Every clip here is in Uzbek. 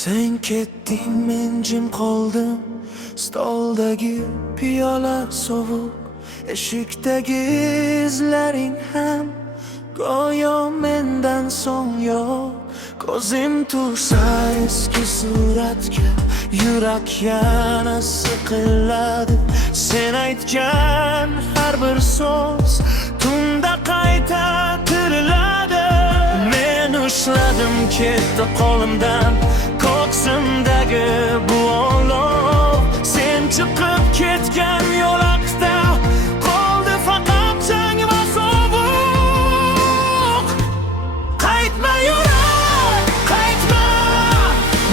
Sen ketding, men jim qoldim. Stoldagi piyola sovuq, eshikdagi izlaring ham go'yo mendan so'ng yo'q. Ko'zim tursa eski suratga, yurak yana siqiladi. Sen aytgan har bir so'z tunda qayta tiriladi. Men ushladim, ketdi qo'limdan ko'ksimdagi bu olov. Sen chiqib ketgan yo'lakda qoldi faqat chang va sovuq. Qaytma yurak, qaytma,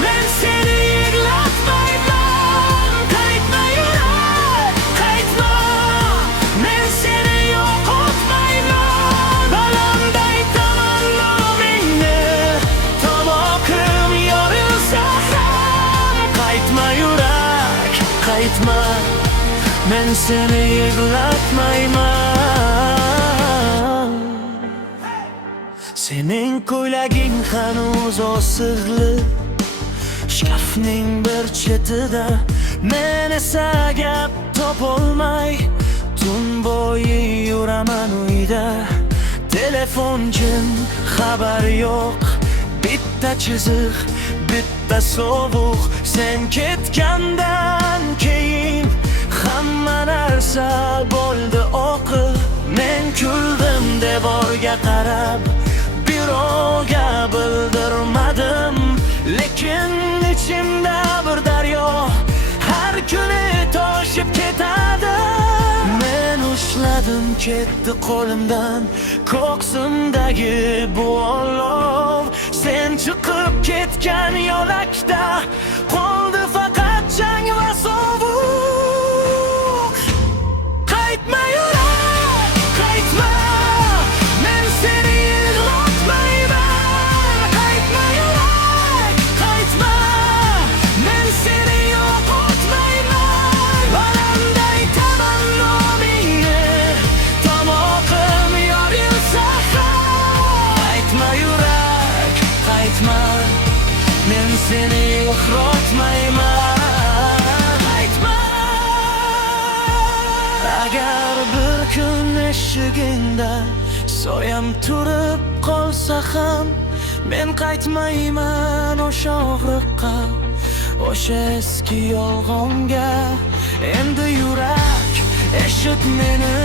men seni yig'latmayman. Qaytma yurak, qaytma, men seni yo'qotmayman. Balandday tamannoringni tomoqim yorilsa ham. Qaytma yurak, qaytma, men seni yig'latmayman. Sening ko'ylaging hanuz osig'li, shkafning bir chetida. Men esa gap topolmay tun bo'yi yuraman uyda. Telefon jim, xabar yo'q, bitta chiziq, bitta sovuq. Sen ketgandan keyin hamma narsa bo'ldi o'qib. Men kuldim devorga qarab, birovga bildirmadim, lekin ichimda bir daryo har kuni toshib ketadi. Men ushladim, ketdi qo'limdan ko'ksimdagi bu olov. Sen chiqib ketgan yo'lakda qoldi faqat chang va sovuq. Qaytma yurak, qaytma, men seni yig'latmayman. Qaytma yurak, qaytma, men seni yo'qotmayman. Balandday tamannoringni tomoqim yorilsa ham. Qaytma yurak, qaytma, men seni yo'qotmayman. Qaytma. Agar bir kun eshigingda soyam turib qolsa ham, men qaytmayman o'sha og'riqqa, o'sha eski yolg'onga. Endi yurak, eshit meni,